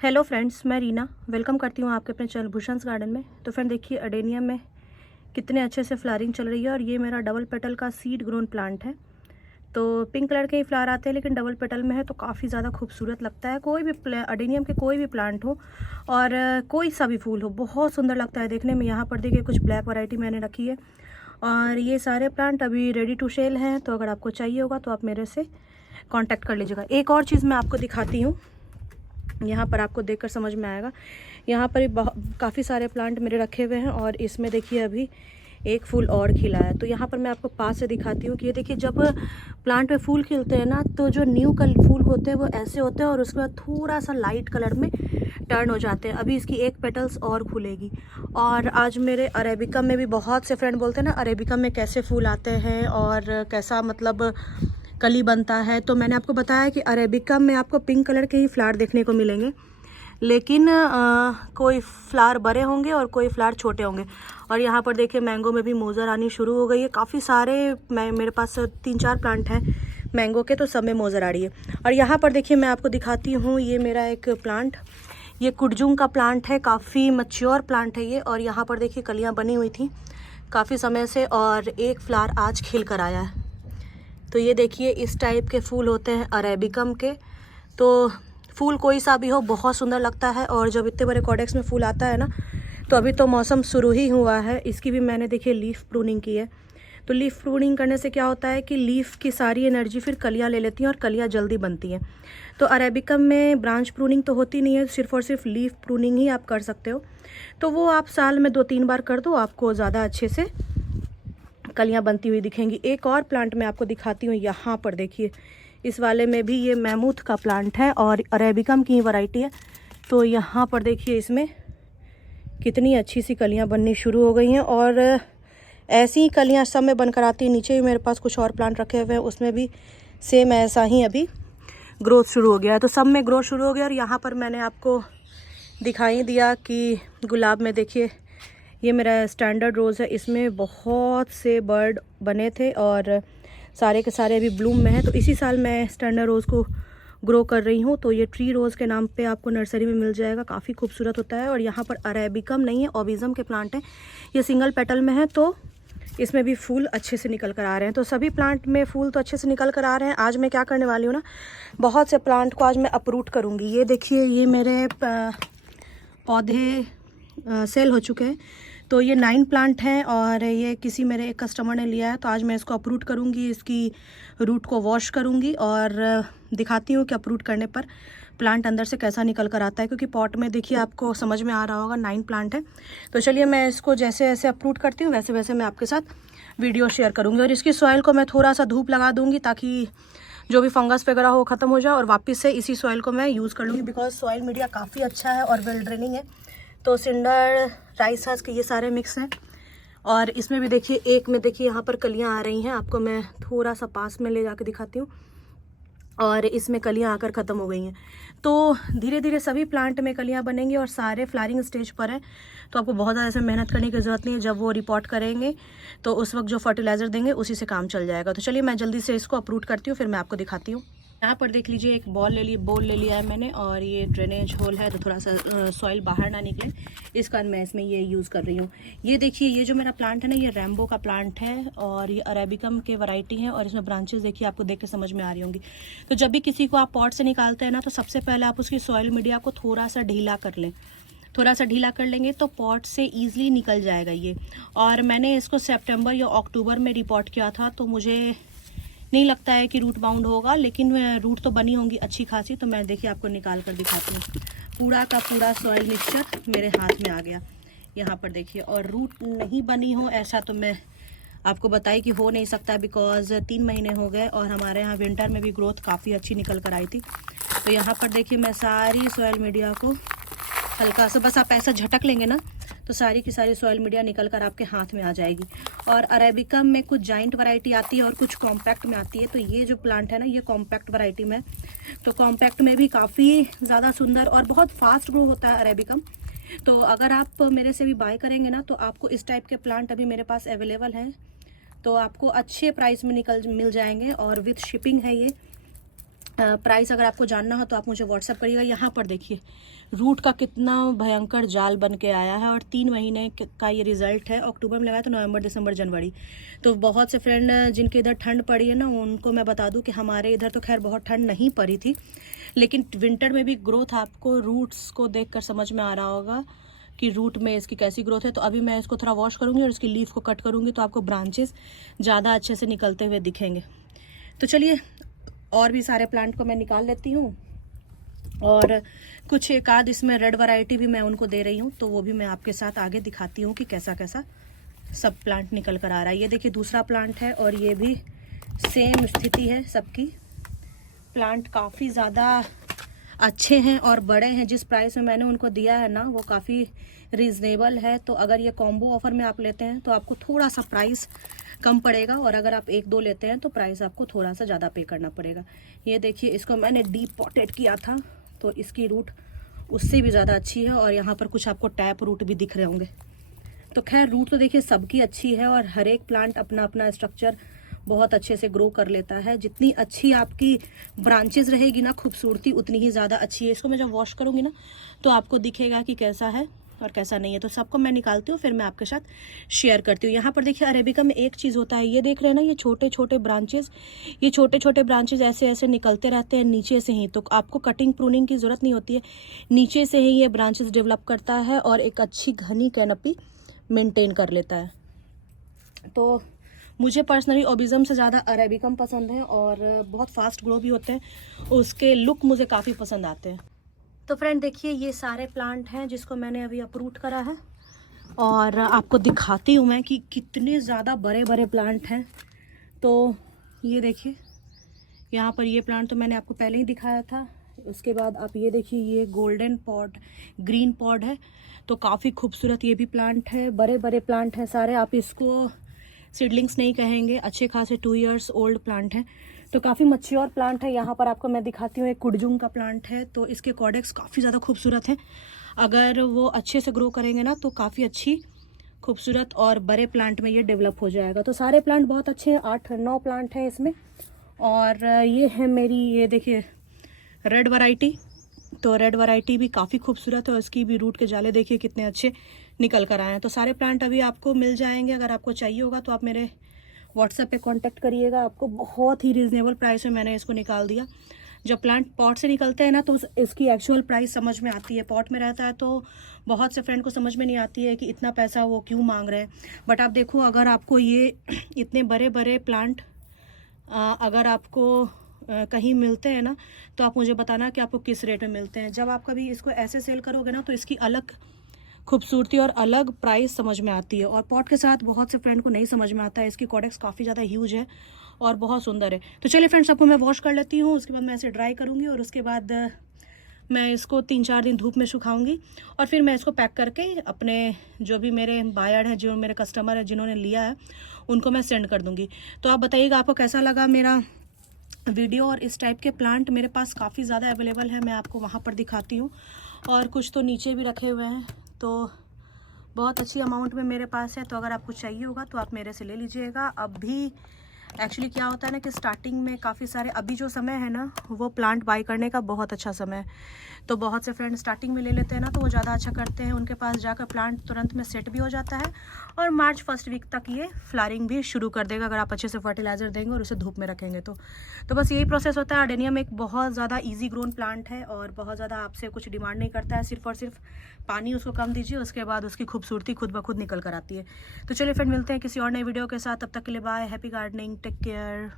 Hello friends, मैं Reena welcome करती हूँ आपके अपने चैनल भूषण्स गार्डन में। तो फ्रेंड देखिए, अडेनियम में कितने अच्छे से फ्लावरिंग चल रही है और ये मेरा डबल पेटल का सीड ग्रोन प्लांट है। तो पिंक कलर के ही फ्लावर आते हैं लेकिन डबल पेटल में है तो काफ़ी ज़्यादा खूबसूरत लगता है। कोई भी अडेनियम के कोई भी प्लांट हो और कोई सा भी फूल हो, बहुत सुंदर लगता है देखने में। यहाँ पर देखिए कुछ ब्लैक वैरायटी मैंने रखी है और ये सारे प्लांट अभी रेडी टू सेल हैं। तो अगर आपको चाहिए होगा तो आप मेरे से कॉन्टैक्ट कर लीजिएगा। एक और चीज़ मैं आपको दिखाती हूँ, यहाँ पर आपको देखकर समझ में आएगा। यहाँ पर काफ़ी सारे प्लांट मेरे रखे हुए हैं और इसमें देखिए अभी एक फूल और खिला है। तो यहाँ पर मैं आपको पास से दिखाती हूँ कि ये देखिए, जब प्लांट पे फूल खिलते हैं ना तो जो न्यू फूल होते हैं वो ऐसे होते हैं और उसके बाद थोड़ा सा लाइट कलर में टर्न हो जाते हैं। अभी इसकी एक पेटल्स और खुलेगी। और आज मेरे अरेबिका में भी बहुत से फ्रेंड बोलते हैं ना, अरेबिका में कैसे फूल आते हैं और कैसा मतलब कली बनता है। तो मैंने आपको बताया कि अरेबिका में आपको पिंक कलर के ही फ्लावर देखने को मिलेंगे, लेकिन कोई फ्लावर बड़े होंगे और कोई फ्लावर छोटे होंगे। और यहाँ पर देखिए मैंगो में भी मोज़र आनी शुरू हो गई है। काफ़ी सारे मेरे पास 3-4 प्लांट हैं मैंगो के, तो सब में मोज़र आ रही है। और यहाँ पर देखिए मैं आपको दिखाती हूँ, ये मेरा एक प्लांट, ये कुडजुंग का प्लांट है, काफ़ी मैच्योर प्लांट है ये। और यहाँ पर देखिए कलियाँ बनी हुई थी काफ़ी समय से और एक फ्लावर आज खिल कर आया है। तो ये देखिए इस टाइप के फूल होते हैं अरेबिकम के। तो फूल कोई सा भी हो बहुत सुंदर लगता है। और जब इतने बड़े कॉडेक्स में फूल आता है ना, तो अभी तो मौसम शुरू ही हुआ है। इसकी भी मैंने देखिए लीफ प्रूनिंग की है। तो लीफ प्रूनिंग करने से क्या होता है कि लीफ की सारी एनर्जी फिर कलियाँ ले लेती हैं और कलियाँ जल्दी बनती हैं। तो अरेबिकम में ब्रांच प्रूनिंग तो होती नहीं है, सिर्फ और सिर्फ लीफ प्रूनिंग ही आप कर सकते हो। तो वो आप साल में 2-3 बार कर दो, आपको ज़्यादा अच्छे से कलियां बनती हुई दिखेंगी। एक और प्लांट मैं आपको दिखाती हूँ। यहाँ पर देखिए इस वाले में भी ये मैमूथ का प्लांट है और अरेबिकम की वैरायटी है। तो यहाँ पर देखिए इसमें कितनी अच्छी सी कलियां बननी शुरू हो गई हैं और ऐसी ही कलियां सब में बनकर आती हैं। नीचे भी मेरे पास कुछ और प्लांट रखे हुए हैं, उसमें भी सेम ऐसा ही अभी ग्रोथ शुरू हो गया है। तो सब में ग्रोथ शुरू हो गया। और यहाँ पर मैंने आपको दिखाई दिया कि गुलाब में देखिए, ये मेरा स्टैंडर्ड रोज़ है, इसमें बहुत से बर्ड बने थे और सारे के सारे अभी ब्लूम में हैं। तो इसी साल मैं स्टैंडर्ड रोज़ को ग्रो कर रही हूँ। तो ये ट्री रोज़ के नाम पे आपको नर्सरी में मिल जाएगा, काफ़ी खूबसूरत होता है। और यहाँ पर अरेबिकम नहीं है, ओबिज़म के प्लांट हैं, ये सिंगल पेटल में है। तो इसमें भी फूल अच्छे से निकल कर आ रहे हैं। तो सभी प्लांट में फूल तो अच्छे से निकल कर आ रहे हैं। आज मैं क्या करने वाली हूँ ना, बहुत से प्लांट को आज मैं अपरूट करूँगी। ये देखिए ये मेरे पौधे सेल हो चुके हैं। तो ये 9 प्लांट हैं और ये किसी मेरे एक कस्टमर ने लिया है। तो आज मैं इसको अपरूट करूँगी, इसकी रूट को वॉश करूँगी और दिखाती हूँ कि अपरूट करने पर प्लांट अंदर से कैसा निकल कर आता है। क्योंकि पॉट में देखिए आपको समझ में आ रहा होगा 9 प्लांट है। तो चलिए मैं इसको जैसे जैसे अपरूट करती हूँ वैसे वैसे मैं आपके साथ वीडियो शेयर करूँगी। और इसकी सॉइल को मैं थोड़ा सा धूप लगा दूँगी ताकि जो भी फंगस वगैरह हो ख़त्म हो जाए और वापस से इसी सॉइल को मैं यूज़ कर लूँगी। बिकॉज सॉइल मीडिया काफ़ी अच्छा है और वेल ड्रेनिंग है। तो सिंडर, राइस हस्क, ये सारे मिक्स हैं। और इसमें भी देखिए एक में देखिए यहाँ पर कलियाँ आ रही हैं, आपको मैं थोड़ा सा पास में ले जाकर दिखाती हूँ। और इसमें कलियाँ आकर ख़त्म हो गई हैं। तो धीरे धीरे सभी प्लांट में कलियाँ बनेंगी और सारे फ्लावरिंग स्टेज पर हैं। तो आपको बहुत ज़्यादा ऐसे मेहनत करने की ज़रूरत नहीं है। जब वो रिपोर्ट करेंगे तो उस वक्त जो फर्टिलाइज़र देंगे उसी से काम चल जाएगा। तो चलिए मैं जल्दी से इसको अपरूट करती हूँ, फिर मैं आपको दिखाती हूँ। यहाँ पर देख लीजिए एक बोल ले लिया है मैंने और ये ड्रेनेज होल है तो थोड़ा सा सॉइल बाहर ना निकले, इस कारण मैं इसमें ये यूज़ कर रही हूँ। ये देखिए ये जो मेरा प्लांट है ना, ये रैम्बो का प्लांट है और ये अरेबिकम के वैरायटी है। और इसमें ब्रांचेस देखिए आपको देख के समझ में आ रही होंगी। तो जब भी किसी को आप पॉट से निकालते हैं ना, तो सबसे पहले आप उसकी सॉइल मीडिया को थोड़ा सा ढीला कर लें। थोड़ा सा ढीला कर लेंगे तो पॉट से ईजिली निकल जाएगा ये। और मैंने इसको सितंबर या अक्टूबर में रिपोर्ट किया था, तो मुझे नहीं लगता है कि रूट बाउंड होगा, लेकिन रूट तो बनी होंगी अच्छी खासी। तो मैं देखिए आपको निकाल कर दिखाती हूँ। पूरा का पूरा सॉइल मिक्सचर मेरे हाथ में आ गया यहाँ पर देखिए। और रूट नहीं बनी हो ऐसा तो मैं आपको बताई कि हो नहीं सकता, बिकॉज 3 महीने हो गए और हमारे यहाँ विंटर में भी ग्रोथ काफ़ी अच्छी निकल कर आई थी। तो यहाँ पर देखिए मैं सारी सॉइल मीडिया को हल्का सा बस आप ऐसा झटक लेंगे ना, तो सारी की सारी सॉइल मीडिया निकल कर आपके हाथ में आ जाएगी। और अरेबिकम में कुछ जाइंट वैरायटी आती है और कुछ कॉम्पैक्ट में आती है। तो ये जो प्लांट है ना, ये कॉम्पैक्ट वैरायटी में, तो कॉम्पैक्ट में भी काफ़ी ज़्यादा सुंदर और बहुत फास्ट ग्रो होता है अरेबिकम। तो अगर आप मेरे से भी बाय करेंगे ना, तो आपको इस टाइप के प्लांट अभी मेरे पास अवेलेबल हैं। तो आपको अच्छे प्राइस में मिल जाएंगे और विथ शिपिंग है ये। प्राइस अगर आपको जानना हो तो आप मुझे व्हाट्सअप करिएगा। यहाँ पर देखिए रूट का कितना भयंकर जाल बन के आया है और 3 महीने का ये रिजल्ट है। अक्टूबर में लगाया तो नवंबर, दिसंबर, जनवरी। तो बहुत से फ्रेंड जिनके इधर ठंड पड़ी है ना, उनको मैं बता दूं कि हमारे इधर तो खैर बहुत ठंड नहीं पड़ी थी, लेकिन विंटर में भी ग्रोथ आपको रूट्स को देख कर समझ में आ रहा होगा कि रूट में इसकी कैसी ग्रोथ है। तो अभी मैं इसको थोड़ा वॉश करूँगी और इसकी लीफ को कट करूँगी तो आपको ब्रांचेस ज़्यादा अच्छे से निकलते हुए दिखेंगे। तो चलिए और भी सारे प्लांट को मैं निकाल लेती हूँ और कुछ एक आध इसमें रेड वैरायटी भी मैं उनको दे रही हूँ, तो वो भी मैं आपके साथ आगे दिखाती हूँ कि कैसा कैसा सब प्लांट निकल कर आ रहा है। ये देखिए दूसरा प्लांट है और ये भी सेम स्थिति है सबकी। प्लांट काफ़ी ज़्यादा अच्छे हैं और बड़े हैं। जिस प्राइस में मैंने उनको दिया है ना, वो काफ़ी रीज़नेबल है। तो अगर ये कॉम्बो ऑफ़र में आप लेते हैं तो आपको थोड़ा सा प्राइस कम पड़ेगा, और अगर आप 1-2 लेते हैं तो प्राइस आपको थोड़ा सा ज़्यादा पे करना पड़ेगा। ये देखिए इसको मैंने डीप पॉटेड किया था तो इसकी रूट उससे भी ज़्यादा अच्छी है, और यहाँ पर कुछ आपको टैप रूट भी दिख रहे होंगे। तो खैर रूट तो देखिए सबकी अच्छी है और हर एक प्लांट अपना अपना स्ट्रक्चर बहुत अच्छे से ग्रो कर लेता है। जितनी अच्छी आपकी ब्रांचेस रहेगी ना, खूबसूरती उतनी ही ज़्यादा अच्छी है। इसको मैं जब वॉश करूँगी ना तो आपको दिखेगा कि कैसा है और कैसा नहीं है। तो सबको मैं निकालती हूँ, फिर मैं आपके साथ शेयर करती हूँ। यहाँ पर देखिए अरेबिका में एक चीज़ होता है, ये देख रहे हैं ना, ये छोटे छोटे ब्रांचेस, ये छोटे छोटे ब्रांचेस ऐसे ऐसे निकलते रहते हैं नीचे से ही। तो आपको कटिंग प्रूनिंग की ज़रूरत नहीं होती है, नीचे से ही ये ब्रांचेस डेवलप करता है और एक अच्छी घनी कैनपी मेंटेन कर लेता है। तो मुझे पर्सनली ओबिज़म से ज़्यादा अरेबिकम पसंद है और बहुत फास्ट ग्रो भी होते हैं, उसके लुक मुझे काफ़ी पसंद आते हैं। तो फ्रेंड देखिए ये सारे प्लांट हैं जिसको मैंने अभी अपरूट करा है, और आपको दिखाती हूँ मैं कि कितने ज़्यादा बड़े बड़े प्लांट हैं। तो ये देखिए यहाँ पर ये प्लांट तो मैंने आपको पहले ही दिखाया था। उसके बाद आप ये देखिए ये गोल्डन पॉट, ग्रीन पॉट है, तो काफ़ी खूबसूरत ये भी प्लांट है। बड़े बड़े प्लांट हैं सारे, आप इसको सीडलिंग्स नहीं कहेंगे, अच्छे खासे 2 इयर्स ओल्ड प्लांट हैं। तो काफ़ी मैच्योर प्लांट है। यहाँ पर आपको मैं दिखाती हूँ एक कुडजुंग का प्लांट है, तो इसके कॉडेक्स काफ़ी ज़्यादा खूबसूरत है। अगर वो अच्छे से ग्रो करेंगे ना तो काफ़ी अच्छी खूबसूरत और बड़े प्लांट में ये डेवलप हो जाएगा। तो सारे प्लांट बहुत अच्छे हैं, 8-9 प्लांट हैं इसमें। और ये है मेरी, ये देखिए रेड वैरायटी, तो रेड वैरायटी भी काफ़ी खूबसूरत है और इसकी भी रूट के जाले देखिए कितने अच्छे निकल कर आए हैं। तो सारे प्लांट अभी आपको मिल जाएंगे। अगर आपको चाहिए होगा तो आप मेरे व्हाट्सएप पे कांटेक्ट करिएगा। आपको बहुत ही रीज़नेबल प्राइस में मैंने इसको निकाल दिया। जब प्लांट पॉट से निकलते हैं ना तो इसकी एक्चुअल प्राइस समझ में आती है। पॉट में रहता है तो बहुत से फ्रेंड को समझ में नहीं आती है कि इतना पैसा वो क्यों मांग रहे हैं। बट आप देखो, अगर आपको ये इतने बड़े बड़े प्लांट अगर आपको कहीं मिलते हैं ना तो आप मुझे बताना कि आपको किस रेट में मिलते हैं। जब आप कभी इसको ऐसे सेल करोगे ना तो इसकी अलग खूबसूरती और अलग प्राइस समझ में आती है। और पॉट के साथ बहुत से फ्रेंड को नहीं समझ में आता है। इसकी कॉडेक्स काफ़ी ज़्यादा ह्यूज है और बहुत सुंदर है। तो चलिए फ्रेंड्स, सबको मैं वॉश कर लेती हूँ, उसके बाद मैं इसे ड्राई करूँगी और उसके बाद मैं इसको 3-4 दिन धूप में सुखाऊंगी और फिर मैं इसको पैक करके अपने जो भी मेरे बायर हैं, जो मेरे कस्टमर हैं जिन्होंने लिया है, उनको मैं सेंड कर दूँगी। तो आप बताइएगा आपको कैसा लगा मेरा वीडियो। और इस टाइप के प्लांट मेरे पास काफ़ी ज़्यादा अवेलेबल है, मैं आपको वहाँ पर दिखाती हूँ। और कुछ तो नीचे भी रखे हुए हैं, तो बहुत अच्छी अमाउंट में मेरे पास है। तो अगर आपको चाहिए होगा तो आप मेरे से ले लीजिएगा। अभी एक्चुअली क्या होता है ना कि स्टार्टिंग में काफ़ी सारे, अभी जो समय है ना वो प्लांट बाई करने का बहुत अच्छा समय है। तो बहुत से फ्रेंड स्टार्टिंग में ले लेते हैं ना तो वो ज़्यादा अच्छा करते हैं, उनके पास जाकर प्लांट तुरंत में सेट भी हो जाता है और मार्च फर्स्ट वीक तक ये फ्लावरिंग भी शुरू कर देगा, अगर आप अच्छे से फर्टिलाइज़र देंगे और उसे धूप में रखेंगे तो बस यही प्रोसेस होता है। अडेनियम एक बहुत ज़्यादा ईजी ग्रोन प्लांट है और बहुत ज़्यादा आपसे कुछ डिमांड नहीं करता है, सिर्फ और सिर्फ पानी उसको कम दीजिए, उसके बाद उसकी खूबसूरती खुद ब खुद निकल कर आती है। तो चलिए फ्रेंड, मिलते हैं किसी और नए वीडियो के साथ। तब तक के लिए bye, happy gardening, take care.